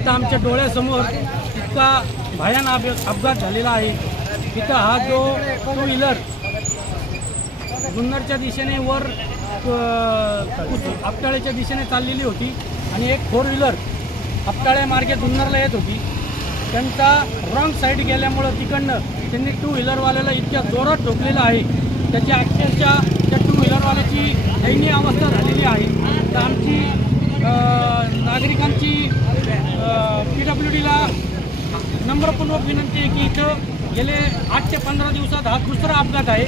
आता आमच्या डोळ्यासमोर इतका भयान अपघात झालेला आहे. इथं हा जो टू व्हीलर जुन्नरच्या दिशेने वर आपटाळ्याच्या दिशेने चाललेली होती आणि एक फोर व्हीलर आपटाळ्या मार्गे जुन्नरला येत होती. त्यांचा रॉंग साईड गेल्यामुळं तिकडनं त्यांनी टू व्हीलरवाल्याला इतक्या जोरात ठोकलेलं आहे. त्याच्या अक्षरशः त्या टू व्हीलरवाल्याची दयनीय अवस्था झालेली आहे तर आमची अ, नागरिकांची पी डब्ल्यू डीला नम्रपूर्वक विनंती आहे की इथं गेले आठ ते पंधरा दिवसात हा दुसरा अपघात आहे.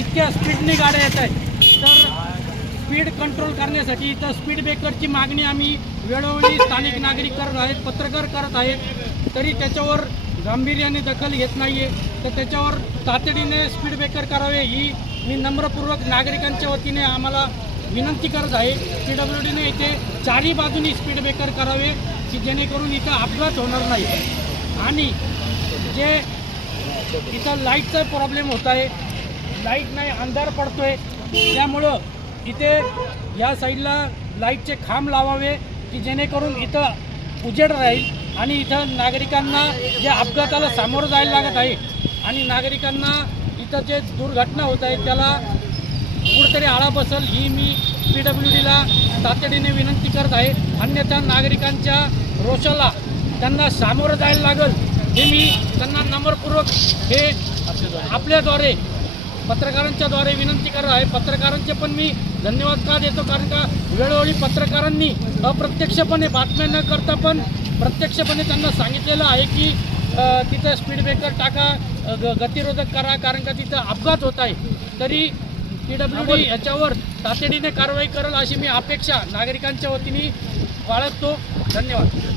इतक्या स्पीडने गाड्या येत आहेत. तर स्पीड कंट्रोल करण्यासाठी इथं स्पीड ब्रेकरची मागणी आम्ही वेळोवेळी स्थानिक नागरिक करत आहेत पत्रकार करत आहेत. तरी त्याच्यावर गांभीर्याने दखल घेत नाही आहे तर त्याच्यावर तातडीने स्पीड ब्रेकर करावे ही मी नम्रपूर्वक नागरिकांच्या वतीने आम्हाला विनंती करत आहे. पी डब्ल्यू डीने इथे चारही बाजूनी स्पीड ब्रेकर करावे की जेणेकरून इथं अपघात होणार नाही. आणि जे इथं लाईटचा प्रॉब्लेम होत आहे लाइट नाही अंधार पडतोय. त्यामुळं इथे या साईडला लाईटचे खांब लावावे की जेणेकरून इथं उजेड राहील आणि इथं नागरिकांना जे अपघाताला सामोरं जायला लागत आहे आणि नागरिकांना इथं जे दुर्घटना होत आहे त्याला कुठेतरी आळा बसल ही मी पी डब्ल्यू डीला तातडीने विनंती करत आहे. अन्यथा नागरिकांच्या रोषाला त्यांना सामोरं जायला लागल हे मी त्यांना नम्रपूर्वक हे आपल्याद्वारे पत्रकारांच्या द्वारे विनंती करत आहे. पत्रकारांचे पण मी धन्यवाद का देतो? कारण का वेळोवेळी पत्रकारांनी अप्रत्यक्षपणे बातम्या न करता पण प्रत्यक्षपणे त्यांना सांगितलेलं आहे की तिथं स्पीड ब्रेकर टाका गतिरोधक करा कारण का तिथं अपघात होत आहे. तरी पी डब्ल्यू डी याच्यावर तातडीने कारवाई करेल अशी मी अपेक्षा नागरिकांच्या वतीने बाळगतो. धन्यवाद.